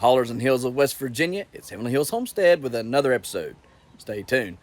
Hollers and Hills of West Virginia. It's Heavenly Hills Homestead with another episode. Stay tuned.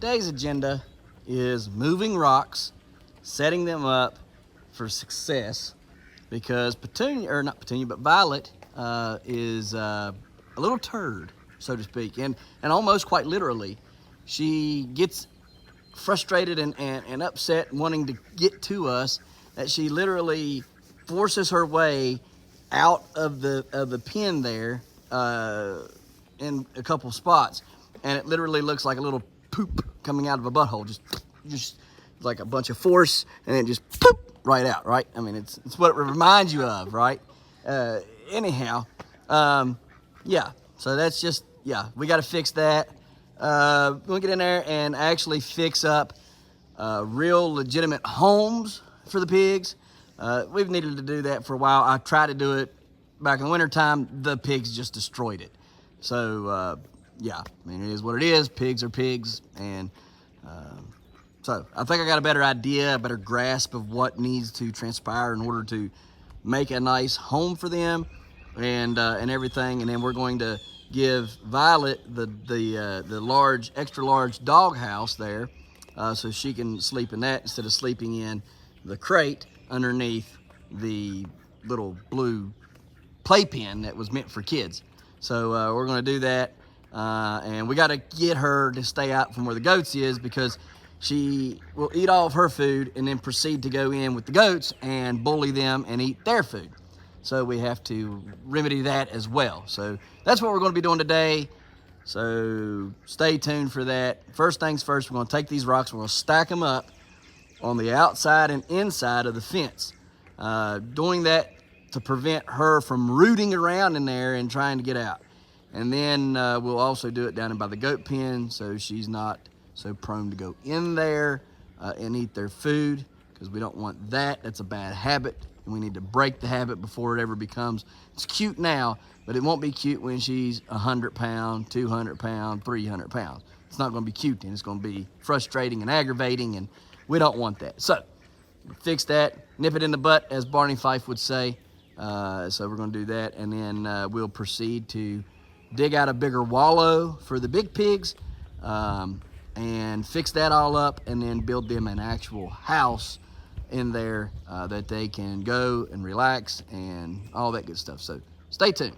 Today's agenda is moving rocks, setting them up for success, because Violet is a little turd, so to speak, and almost quite literally. She gets frustrated and upset wanting to get to us, that she literally forces her way out of the pen there in a couple spots, and it literally looks like a little poop coming out of a butthole, just like a bunch of force, and it just poop right out, right? I mean, it's what it reminds you of, right? Anyhow, yeah, so that's just, yeah, we got to fix that. We'll get in there and actually fix up real legitimate homes for the pigs. We've needed to do that for a while. I tried to do it back in the wintertime. The pigs just destroyed it. So, yeah, I mean, it is what it is. Pigs are pigs. And so I think I got a better idea, a better grasp of what needs to transpire in order to make a nice home for them and everything. And then we're going to give Violet the large, extra large dog house there, so she can sleep in that instead of sleeping in the crate underneath the little blue playpen that was meant for kids. So we're going to do that, and we got to get her to stay out from where the goats is, because she will eat all of her food and then proceed to go in with the goats and bully them and eat their food. So we have to remedy that as well. So that's what we're going to be doing today. So stay tuned for that. First things first, we're going to take these rocks, we're going to stack them up on the outside and inside of the fence. Doing that to prevent her from rooting around in there and trying to get out. And then we'll also do it down by the goat pen, so she's not so prone to go in there and eat their food, because we don't want that. That's a bad habit. We need to break the habit before it ever becomes, it's cute now, but it won't be cute when she's 100 pounds, 200 pounds, 300 pounds. It's not going to be cute then. It's going to be frustrating and aggravating, and we don't want that. So fix that, nip it in the butt, as Barney Fife would say. So we're going to do that, and then we'll proceed to dig out a bigger wallow for the big pigs, and fix that all up, and then build them an actual house in there that they can go and relax and all that good stuff. So stay tuned.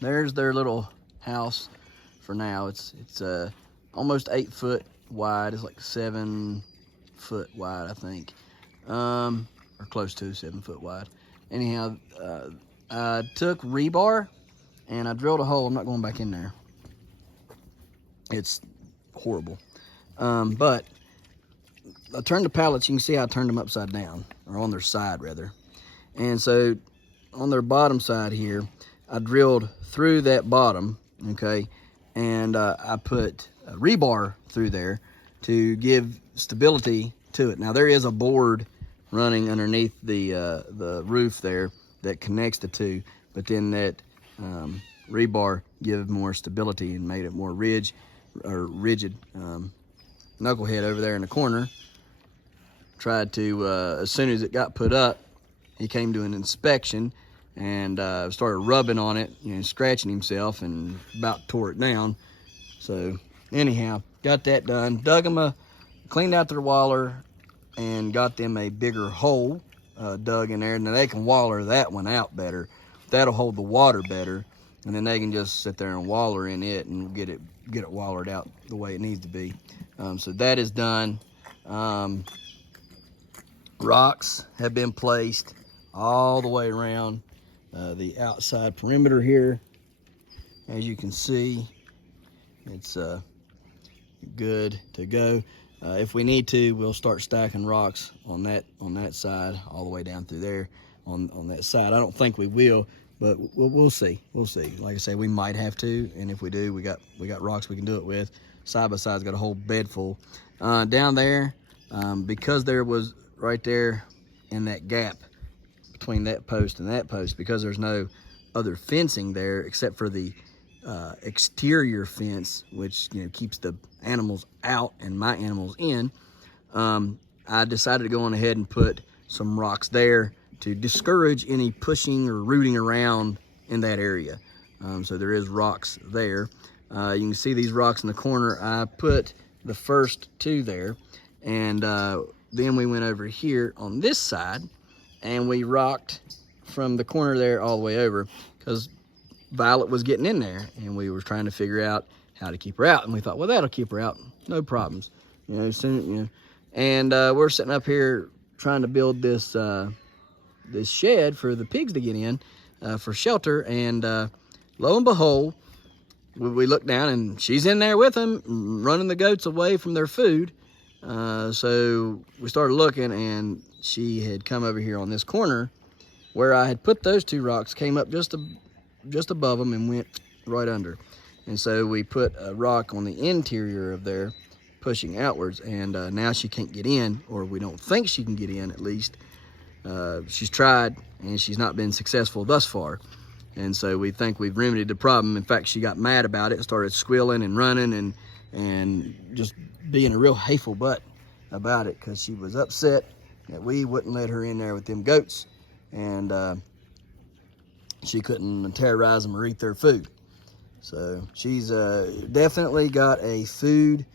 There's their little house for now. It's almost 8 foot wide. It's like 7 foot wide, I think, or close to 7 foot wide. Anyhow, I took rebar and I drilled a hole. I'm not going back in there. It's horrible. But I turned the pallets. You can see how I turned them upside down, or on their side rather. And so on their bottom side here, I drilled through that bottom, okay, and I put rebar through there to give stability to it. Now there is a board running underneath the roof there that connects the two, but then that rebar gave more stability and made it more rigid. Knucklehead over there in the corner tried to, as soon as it got put up, he came to an inspection and started rubbing on it, scratching himself, and about tore it down. So anyhow, got that done. Dug them cleaned out their waller and got them a bigger hole dug in there. Now they can waller that one out better. That'll hold the water better, and then they can just sit there and waller in it and get it wallered out the way it needs to be. So that is done. Rocks have been placed all the way around the outside perimeter here. As you can see, it's good to go. If we need to, we'll start stacking rocks on that side all the way down through there on that side. I don't think we will, but we'll see. We'll see. Like I say, we might have to, and if we do, we got rocks we can do it with. Side by side's got a whole bed full. Down there, because there was right there in that gap between that post and that post, because there's no other fencing there except for the exterior fence, which keeps the animals out and my animals in, I decided to go on ahead and put some rocks there to discourage any pushing or rooting around in that area. So there is rocks there. You can see these rocks in the corner. I put the first two there, and then we went over here on this side and we rocked from the corner there all the way over, because Violet was getting in there and we were trying to figure out how to keep her out, and we thought, well, that'll keep her out, no problems, soon, and we're sitting up here trying to build this this shed for the pigs to get in for shelter, and lo and behold, we look down and she's in there with them, running the goats away from their food. So we started looking, and she had come over here on this corner where I had put those two rocks, came up just above them and went right under. And so we put a rock on the interior of there, pushing outwards, and now she can't get in, or we don't think she can get in at least. She's tried, and she's not been successful thus far. And so we think we've remedied the problem. In fact, she got mad about it, started squealing and running and just being a real hateful butt about it, because she was upset that we wouldn't let her in there with them goats, and she couldn't terrorize them or eat their food. So she's definitely got a food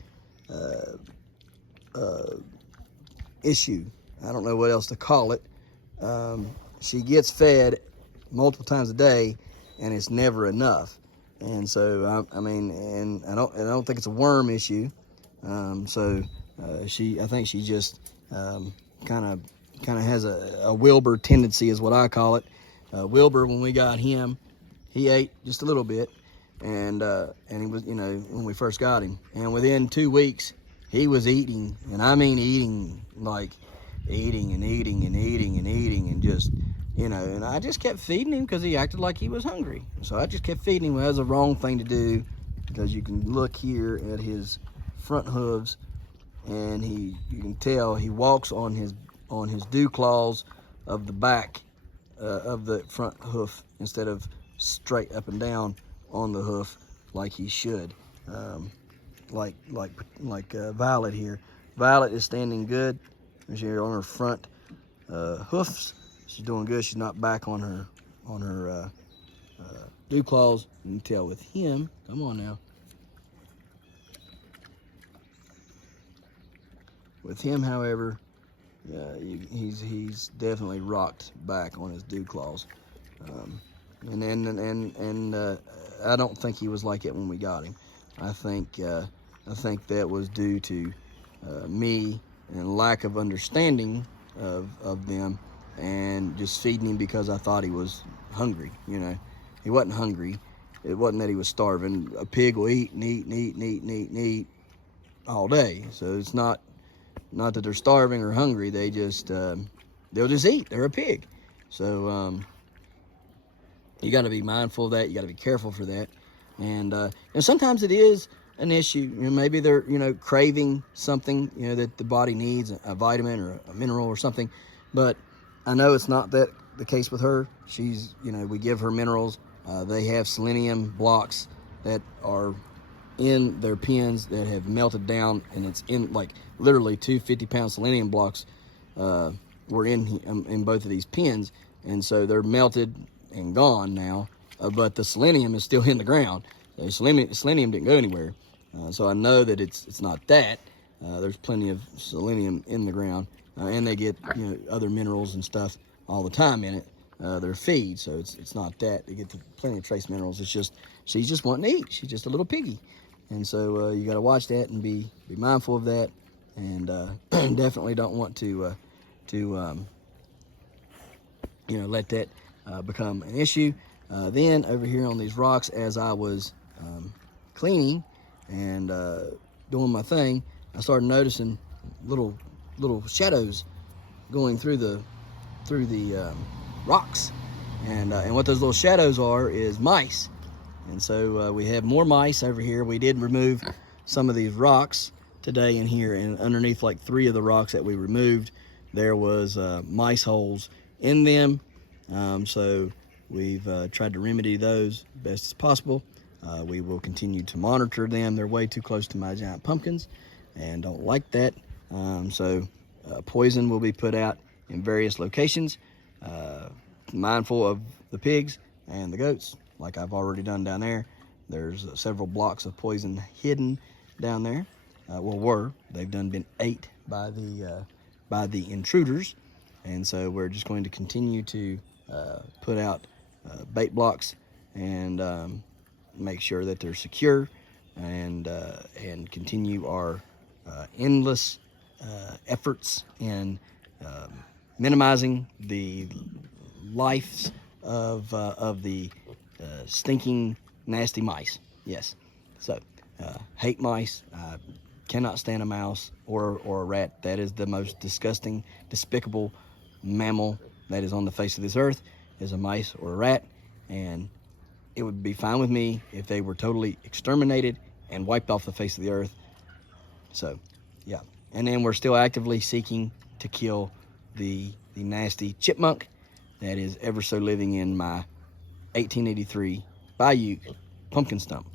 issue. I don't know what else to call it. She gets fed multiple times a day, and it's never enough. And so I don't think it's a worm issue. I think she just kind of has a Wilbur tendency, is what I call it. Wilbur, when we got him, he ate just a little bit, and he was, when we first got him, and within 2 weeks he was eating, and I mean eating, like eating and just, and I just kept feeding him because he acted like he was hungry. So I just kept feeding him. Well, that was the wrong thing to do, because you can look here at his front hooves, and you can tell he walks on his dew claws of the back of the front hoof instead of straight up and down on the hoof like he should. Like Violet here. Violet is standing good. She's here on her front hoofs. She's doing good. She's not back on her dew claws. You can tell with him. Come on now. With him, however, he's definitely rocked back on his dew claws, and I don't think he was like it when we got him. I think that was due to me and lack of understanding of them, and just feeding him because I thought he was hungry. He wasn't hungry. It wasn't that he was starving. A pig will eat and eat and eat and eat and eat and eat all day. So it's not that they're starving or hungry. They just they'll just eat. They're a pig. So you got to be mindful of that. You got to be careful for that. And sometimes it is an issue. Maybe they're, craving something, that the body needs, a vitamin or a mineral or something. But I know it's not that the case with her. She's, we give her minerals. They have selenium blocks that are in their pens that have melted down, and it's in like literally 2 50-pound selenium blocks were in both of these pens, and so they're melted and gone now, but the selenium is still in the ground. The selenium didn't go anywhere, so I know that it's not that. There's plenty of selenium in the ground, and they get other minerals and stuff all the time in it. Their feed, so it's not that. They get plenty of trace minerals. It's just she's just wanting to eat. She's just a little piggy, and so you got to watch that and be mindful of that, and definitely don't want to let that become an issue. Then over here on these rocks, as I was cleaning and doing my thing, I started noticing little shadows going through the rocks, and what those little shadows are is mice. And so we have more mice over here. We did remove some of these rocks today in here, and underneath like 3 of the rocks that we removed, there was mice holes in them. So we've tried to remedy those best as possible. We will continue to monitor them. They're way too close to my giant pumpkins and don't like that. So poison will be put out in various locations, mindful of the pigs and the goats, like I've already done down there. There's several blocks of poison hidden down there. They've been ate by the intruders, and so we're just going to continue to put out bait blocks and make sure that they're secure, and continue our endless efforts in minimizing the lives of the stinking, nasty mice. Yes. So, hate mice. Cannot stand a mouse or a rat. That is the most disgusting, despicable mammal that is on the face of this earth, is a mice or a rat. And it would be fine with me if they were totally exterminated and wiped off the face of the earth. So, yeah. And then we're still actively seeking to kill the nasty chipmunk that is ever so living in my 1883 Bayou pumpkin stump.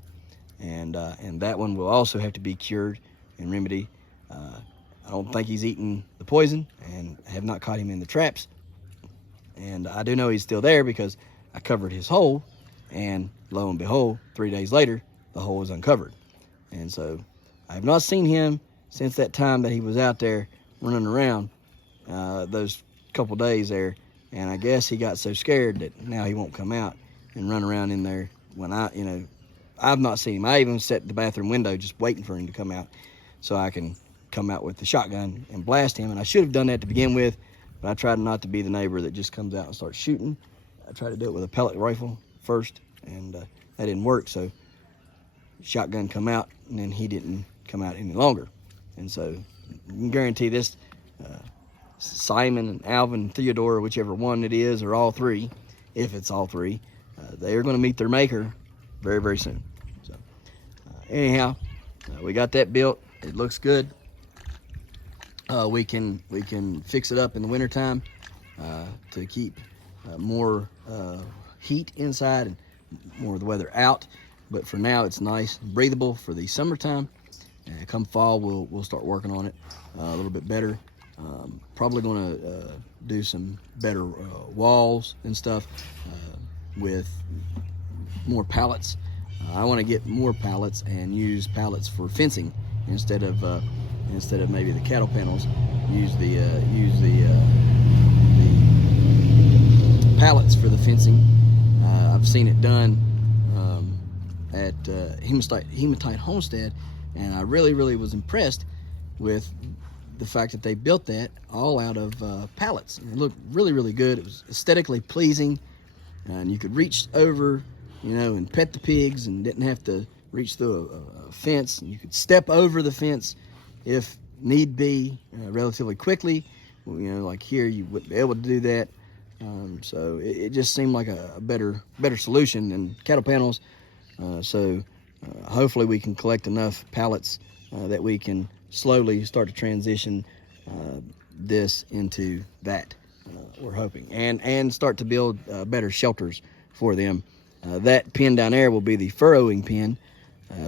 And that one will also have to be cured and remedied. I don't think he's eaten the poison, and have not caught him in the traps. And I do know he's still there because I covered his hole, and lo and behold, 3 days later, the hole is uncovered. And so I have not seen him since that time that he was out there running around those couple days there. And I guess he got so scared that now he won't come out and run around in there when I've not seen him. I even sat at the bathroom window just waiting for him to come out so I can come out with the shotgun and blast him. And I should have done that to begin with, but I tried not to be the neighbor that just comes out and starts shooting. I tried to do it with a pellet rifle first, and that didn't work. So shotgun come out, and then he didn't come out any longer. And so you can guarantee this, Simon and Alvin and Theodore, whichever one it is, or all 3, if it's all 3, they are going to meet their maker very, very soon. So anyhow, we got that built. It looks good. We can fix it up in the wintertime to keep more heat inside and more of the weather out. But for now, it's nice and breathable for the summertime. Come fall, we'll start working on it a little bit better. Probably going to do some better walls and stuff with more pallets. I want to get more pallets and use pallets for fencing instead of maybe the cattle panels. Use the pallets for the fencing. I've seen it done at Hematite Homestead, and I really was impressed with the fact that they built that all out of pallets. And it looked really good. It was aesthetically pleasing, and you could reach over, and pet the pigs, and didn't have to reach through a fence. And you could step over the fence if need be relatively quickly. Like here, you wouldn't be able to do that. So it just seemed like a better solution than cattle panels. So hopefully we can collect enough pallets that we can slowly start to transition this into that. We're hoping, and start to build better shelters for them. That pen down there will be the furrowing pen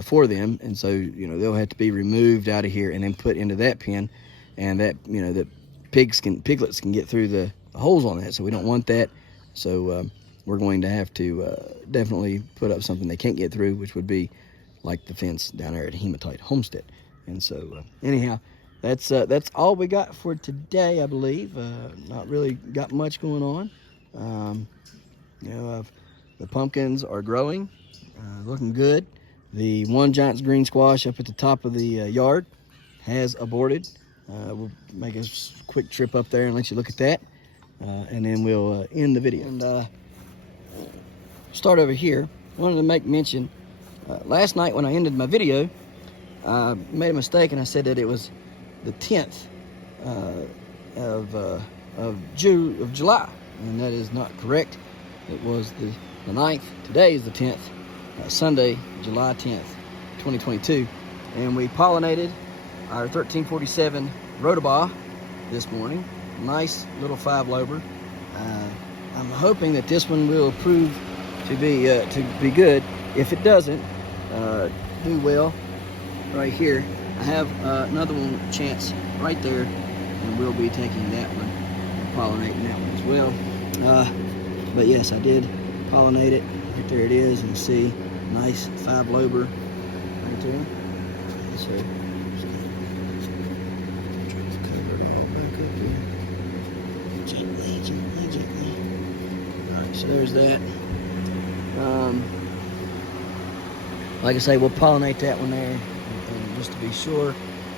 for them, and so they'll have to be removed out of here and then put into that pen, and that that piglets can get through the holes on that, so we don't want that. So we're going to have to definitely put up something they can't get through, which would be like the fence down there at Hematite Homestead. And so anyhow, that's all we got for today, I believe. Not really got much going on. The pumpkins are growing, looking good. The one giant green squash up at the top of the yard has aborted. We'll make a quick trip up there and let you look at that, and then we'll end the video and start over here. Wanted to make mention, last night when I ended my video, I made a mistake and I said that it was the 10th of July, and that is not correct. It was the 9th. Today is the 10th, Sunday, July 10th, 2022, and we pollinated our 1347 rhodobah this morning. Nice little 5-lober. I'm hoping that this one will prove to be good. If it doesn't do well right here, I have another one chance right there, and we'll be taking that one and pollinating that one as well. But yes, I did pollinate it. Right there it is, and you see, nice 5-lober right there. So gently. All right, so there's that. Like I say, we'll pollinate that one there, and just to be sure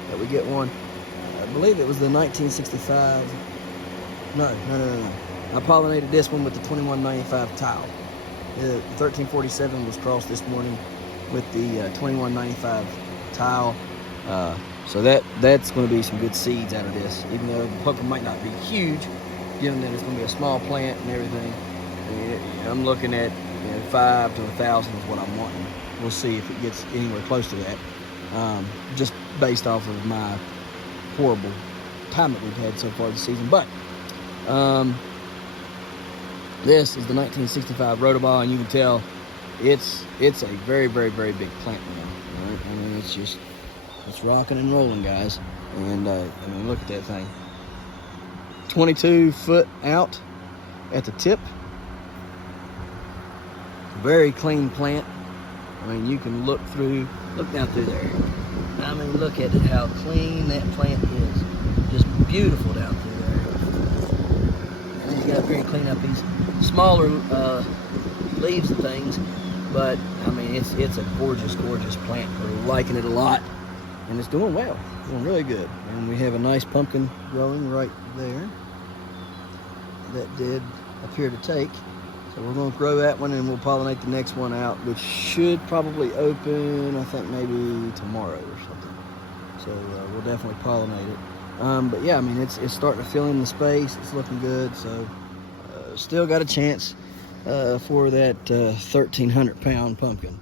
that we get one. I believe it was the 1965. No. I pollinated this one with the 2195 tile. The 1347 was crossed this morning with the 2195 tile. So that's going to be some good seeds out of this, even though the pumpkin might not be huge, given that it's going to be a small plant and everything. I mean, I'm looking at 5 to 1,000 is what I'm wanting. We'll see if it gets anywhere close to that, just based off of my horrible time that we've had so far this season. But this is the 1965 rhodobah, and you can tell it's a very, very, very big plant now. Right? I mean, it's rocking and rolling, guys. And I mean, look at that thing. 22 foot out at the tip. Very clean plant. I mean, you can look down through there. I mean, look at how clean that plant is. Just beautiful down through there. And he's got very clean up these smaller leaves and things, but I mean, it's a gorgeous, gorgeous plant. We're liking it a lot, and it's doing well. It's doing really good. And we have a nice pumpkin growing right there that did appear to take. So we're going to grow that one, and we'll pollinate the next one out, which should probably open, I think, maybe tomorrow or something. So we'll definitely pollinate it. But yeah, I mean, it's starting to fill in the space. It's looking good. So still got a chance for that 1,300 pound pumpkin.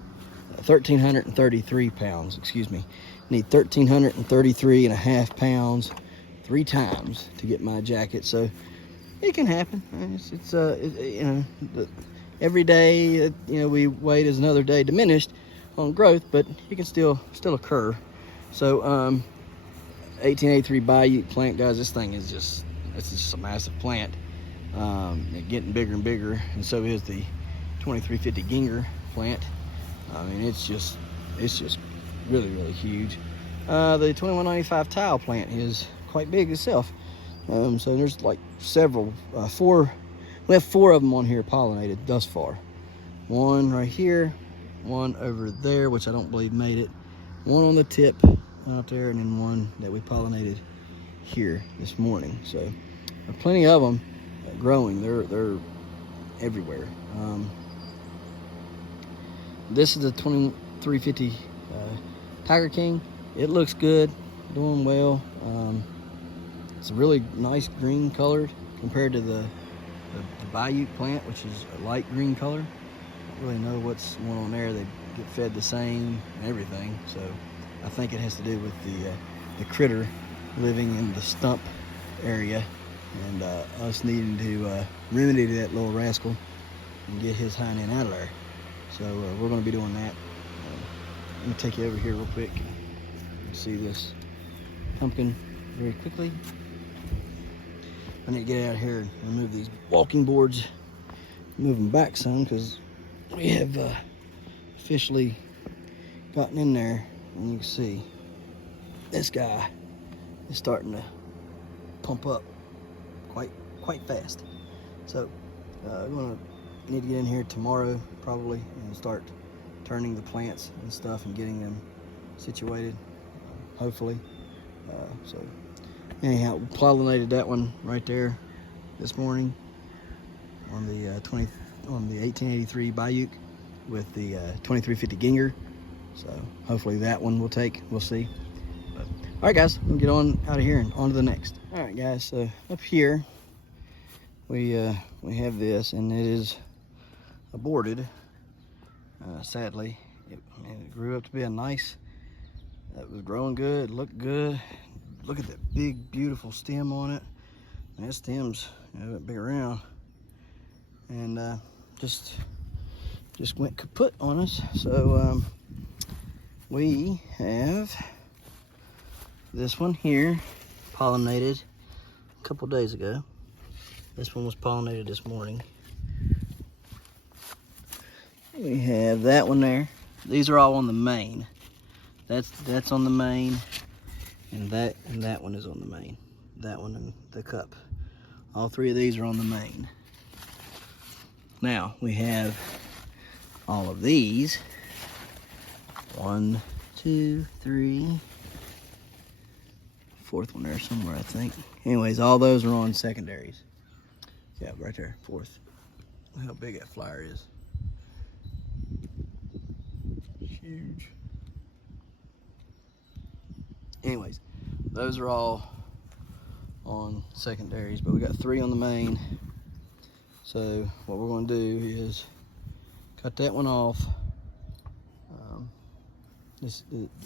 1,333 pounds, excuse me. Need 1,333 and a half pounds 3 times to get my jacket. So it can happen. Every day, we wait as another day diminished on growth, but it can still occur. So 1883 Bayou plant, guys, this thing is just a massive plant. Getting bigger and bigger, and so is the 2350 Ginger plant. I mean, it's just really, really huge. The 2195 tile plant is quite big itself. So there's like several, we have 4 of them on here pollinated thus far. One right here, one over there, which I don't believe made it, one on the tip out there, and then one that we pollinated here this morning. So there are plenty of them growing. They're everywhere. This is the 2350 Tiger King. It looks good, doing well. It's a really nice green colored compared to the Bayou plant, which is a light green color. I don't really know what's going on there. They get fed the same and everything. So I think it has to do with the critter living in the stump area, and us needing to remedy that little rascal and get his hind end out of there. So we're going to be doing that. Let me take you over here real quick. You see this pumpkin very quickly. I need to get out of here and remove these walking boards, move them back some, because we have officially gotten in there, and you can see this guy is starting to pump up quite fast. So we're gonna need to get in here tomorrow probably and start turning the plants and stuff and getting them situated, hopefully. So anyhow, we pollinated that one right there this morning on the 1883 Bayuk with the 2350 Ginger. So hopefully that one will take. We'll see. But, all right, guys, we'll get on out of here and on to the next. All right, guys. So up here we have this, and it is aborted. Sadly, it grew up to be a nice. It was growing good, looked good. Look at that big, beautiful stem on it. And that stem's big around, and just went kaput on us. So we have this one here pollinated a couple days ago. This one was pollinated this morning. We have that one there. These are all on the main. That's on the main, and that one is on the main. That one and the cup. All three of these are on the main. Now we have all of these. 1, 2, 3. Fourth one there somewhere, I think. Anyways, all those are on secondaries. Yeah, right there, fourth. Look how big that flower is. Huge. Anyways, those are all on secondaries, but we got 3 on the main. So what we're going to do is cut that one off.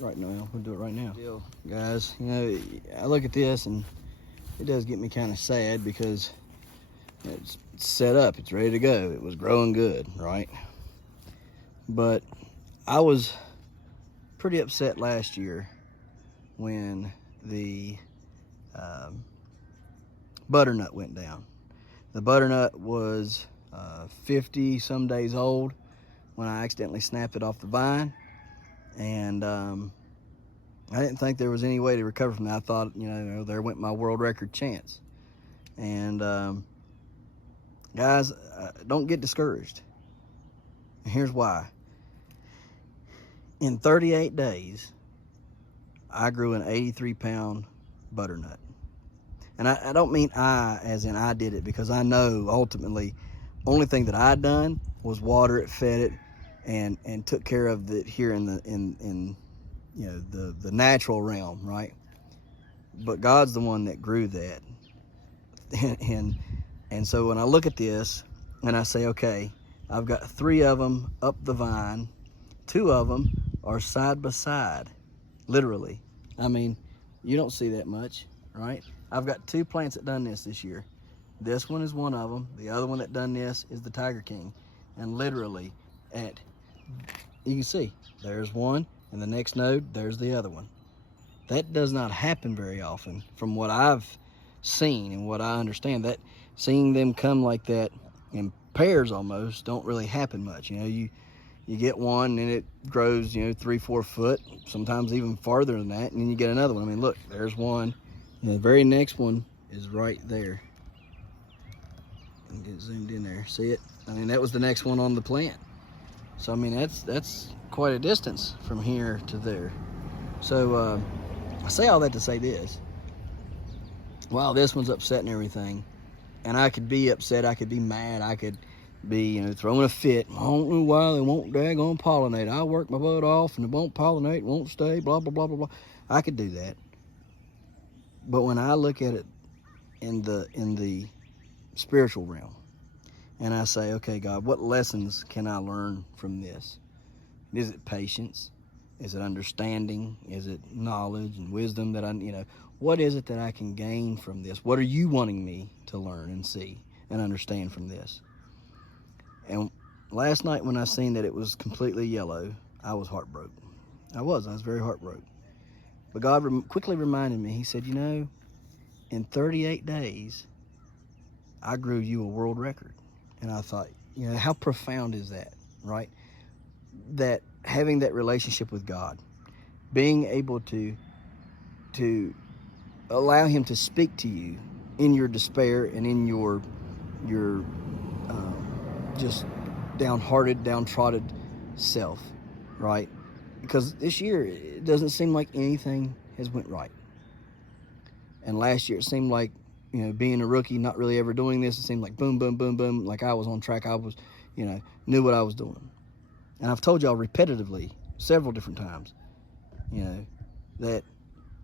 Right now, we'll do it right now. Guys, you know, I look at this and it does get me kind of sad, because it's set up, it's ready to go. It was growing good, right? But I was pretty upset last year when the butternut went down. The butternut was 50 some days old when I accidentally snapped it off the vine, and I didn't think there was any way to recover from that. I thought, you know, there went my world record chance. And guys, don't get discouraged. And here's why. In 38 days, I grew an 83-pound butternut. And I don't mean I as in I did it, because I know ultimately only thing that I done was water it, fed it, and took care of it here in you know, the natural realm, right? But God's the one that grew that. And so when I look at this and I say, okay, I've got 3 of them up the vine, 2 of them are side by side, literally. I mean, you don't see that much, right? I've got 2 plants that done this year. This one is one of them. The other one that done this is the Tiger King. And literally you can see, there's one, and the next node, there's the other one. That does not happen very often from what I've seen and what I understand. That seeing them come like that in pairs almost don't really happen much. You know, you get one and it grows, you know, 3-4 foot, sometimes even farther than that, and then you get another one. I mean, look, there's one, and the very next one is right there. And get zoomed in there, see it? I mean, that was the next one on the plant. So I mean, that's quite a distance from here to there. So I say all that to say this. Wow, this one's upset and everything, and I could be upset, I could be mad, I could be, you know, throwing a fit. I don't know why they won't daggone pollinate. I work my butt off and it won't pollinate, won't stay, blah, blah, blah, blah, blah. I could do that. But when I look at it in the spiritual realm, and I say, okay, God, what lessons can I learn from this? Is it patience? Is it understanding? Is it knowledge and wisdom that what is it that I can gain from this? What are you wanting me to learn and see and understand from this? And last night when I seen that it was completely yellow, I was heartbroken. I was very heartbroken. But God quickly reminded me, he said, in 38 days, I grew you a world record. And I thought, how profound is that, right? That having that relationship with God, being able to allow him to speak to you in your despair and in your just downhearted, downtrodden self, right? Because this year it doesn't seem like anything has went right. And last year it seemed like, being a rookie, not really ever doing this, it seemed like boom, boom, boom, boom, like I was on track. I was, knew what I was doing. And I've told y'all repetitively several different times, that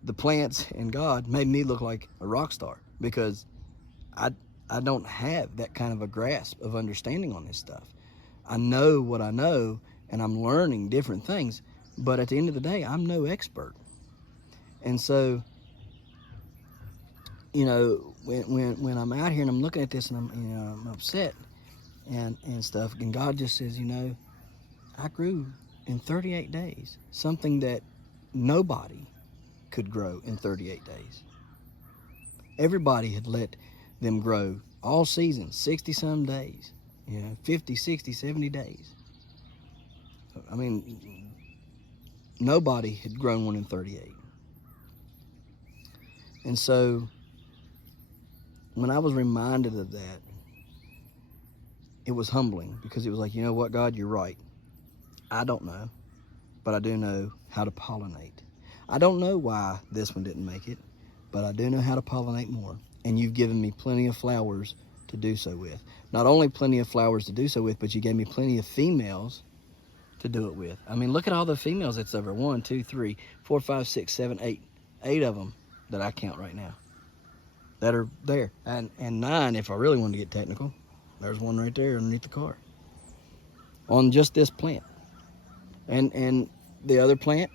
the plants and God made me look like a rock star, because I don't have that kind of a grasp of understanding on this stuff. I know what I know, and I'm learning different things, but at the end of the day, I'm no expert. And so, when I'm out here and I'm looking at this and I'm upset and stuff, and God just says, I grew in 38 days something that nobody could grow in 38 days. Everybody had let them grow all season, 60 some days, 50, 60, 70 days. I mean, nobody had grown one in 38. And so when I was reminded of that, it was humbling, because it was like, what, God, you're right. I don't know, but I do know how to pollinate. I don't know why this one didn't make it, but I do know how to pollinate more. And you've given me plenty of flowers to do so with. Not only plenty of flowers to do so with, but you gave me plenty of females to do it with. I mean, look at all the females that's over. 1, 2, 3, 4, 5, 6, 7, 8. 8 of them that I count right now that are there. And 9, if I really wanted to get technical. There's one right there underneath the car. On just this plant. And the other plant,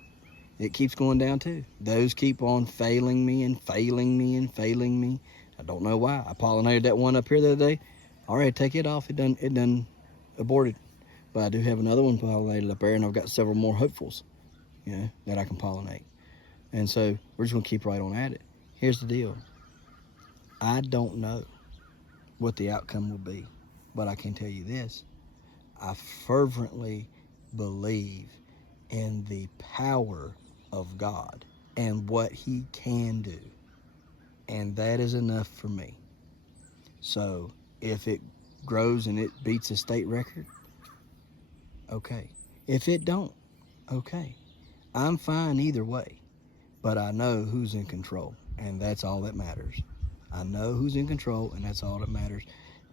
it keeps going down too. Those keep on failing me and failing me and failing me. I don't know why. I pollinated that one up here the other day. All right, take it off. It done aborted. But I do have another one pollinated up there, and I've got several more hopefuls, that I can pollinate. And so we're just gonna keep right on at it. Here's the deal. I don't know what the outcome will be, but I can tell you this. I fervently believe in the power of God and what he can do. And that is enough for me. So if it grows and it beats a state record, okay. If it don't, okay. I'm fine either way. But I know who's in control, and that's all that matters. I know who's in control, and that's all that matters.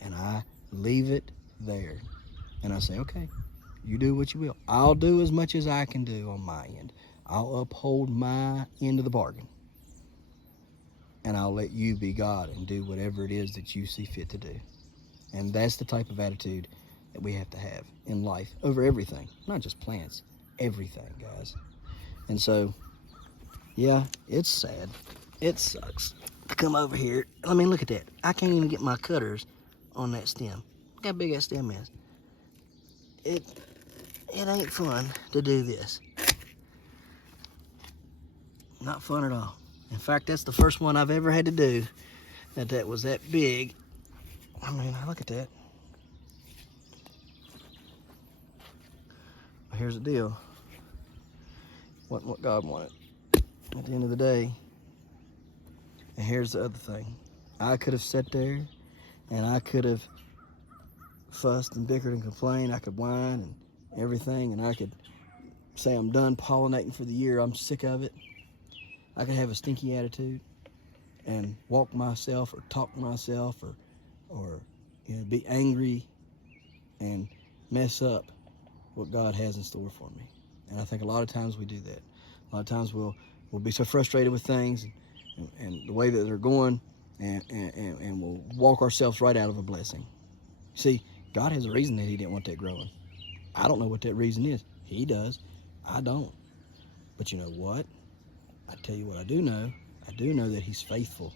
And I leave it there. And I say, okay, you do what you will. I'll do as much as I can do on my end. I'll uphold my end of the bargain. And I'll let you be God and do whatever it is that you see fit to do. And that's the type of attitude that we have to have in life over everything. Not just plants, everything, guys. And so, yeah, it's sad. It sucks to come over here. I mean, look at that. I can't even get my cutters on that stem. Look how big that stem is. It ain't fun to do this. Not fun at all. In fact, that's the first one I've ever had to do that was that big. I mean, look at that. Here's the deal. Wasn't what God wanted at the end of the day. And here's the other thing. I could have sat there and I could have fussed and bickered and complained. I could whine and everything, and I could say I'm done pollinating for the year. I'm sick of it. I could have a stinky attitude and walk myself or talk myself or be angry and mess up what God has in store for me. And I think a lot of times we do that. A lot of times we'll be so frustrated with things and the way that they're going, and we'll walk ourselves right out of a blessing. See, God has a reason that he didn't want that growing. I don't know what that reason is. He does. I don't. But you know what? I tell you what I do know. I do know that he's faithful.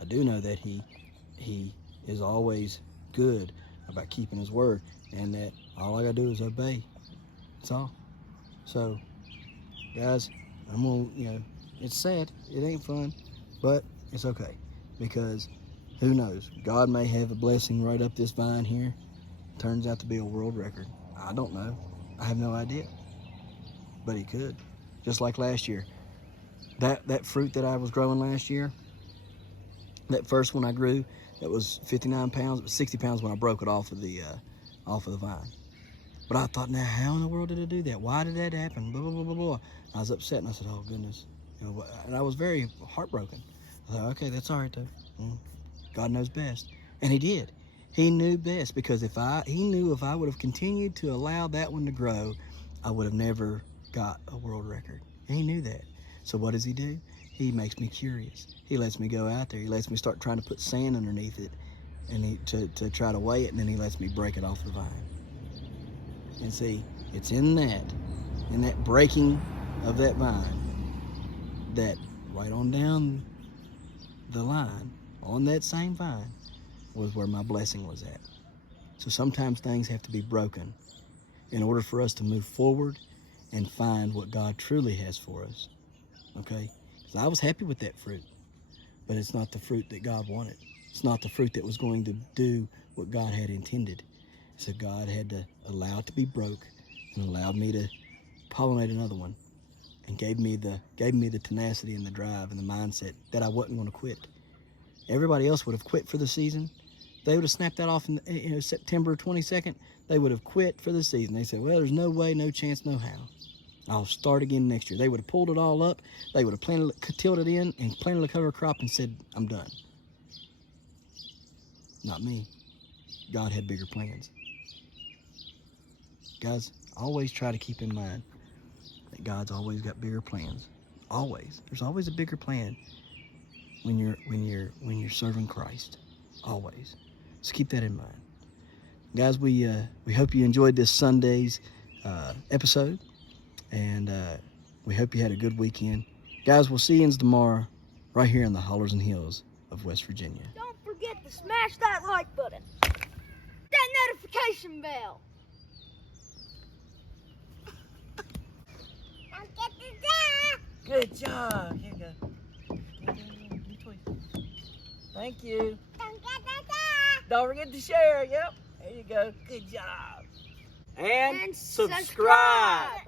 I do know that he is always good about keeping his word, and that all I gotta do is obey. That's all. So, guys, I'm gonna, it's sad. It ain't fun, but it's okay, because who knows? God may have a blessing right up this vine here. Turns out to be a world record. I don't know. I have no idea. But he could. Just like last year. That fruit that I was growing last year, that first one I grew, that was 59 pounds. It was 60 pounds when I broke it off of the vine. But I thought, now how in the world did it do that? Why did that happen? Blah, blah, blah, blah, blah. I was upset, and I said, oh goodness. And I was very heartbroken. I thought, okay, that's all right though. God knows best. And he did. He knew best, because he knew if I would have continued to allow that one to grow, I would have never got a world record. And he knew that. So what does he do? He makes me curious. He lets me go out there. He lets me start trying to put sand underneath it, and to try to weigh it, and then he lets me break it off the vine. And see, it's in that breaking of that vine, that right on down the line, on that same vine, was where my blessing was at. So sometimes things have to be broken in order for us to move forward and find what God truly has for us. Okay? Because I was happy with that fruit, but it's not the fruit that God wanted. It's not the fruit that was going to do what God had intended. So God had to allow it to be broke, and allowed me to pollinate another one, and gave me the tenacity and the drive and the mindset that I wasn't going to quit. Everybody else would have quit for the season. They would have snapped that off in September 22nd. They would have quit for the season. They said, well, there's no way, no chance, no how. I'll start again next year. They would have pulled it all up. They would have tilled it in and planted a cover crop and said, I'm done. Not me. God had bigger plans. Guys, always try to keep in mind that God's always got bigger plans. Always. There's always a bigger plan when you're serving Christ. Always. So keep that in mind. Guys, we hope you enjoyed this Sunday's episode, and we hope you had a good weekend. Guys, we'll see you tomorrow right here in the hollers and hills of West Virginia. Don't forget to smash that like button, that notification bell. Good job. Here you go. Thank you. Don't forget to share. Yep. There you go. Good job. And subscribe.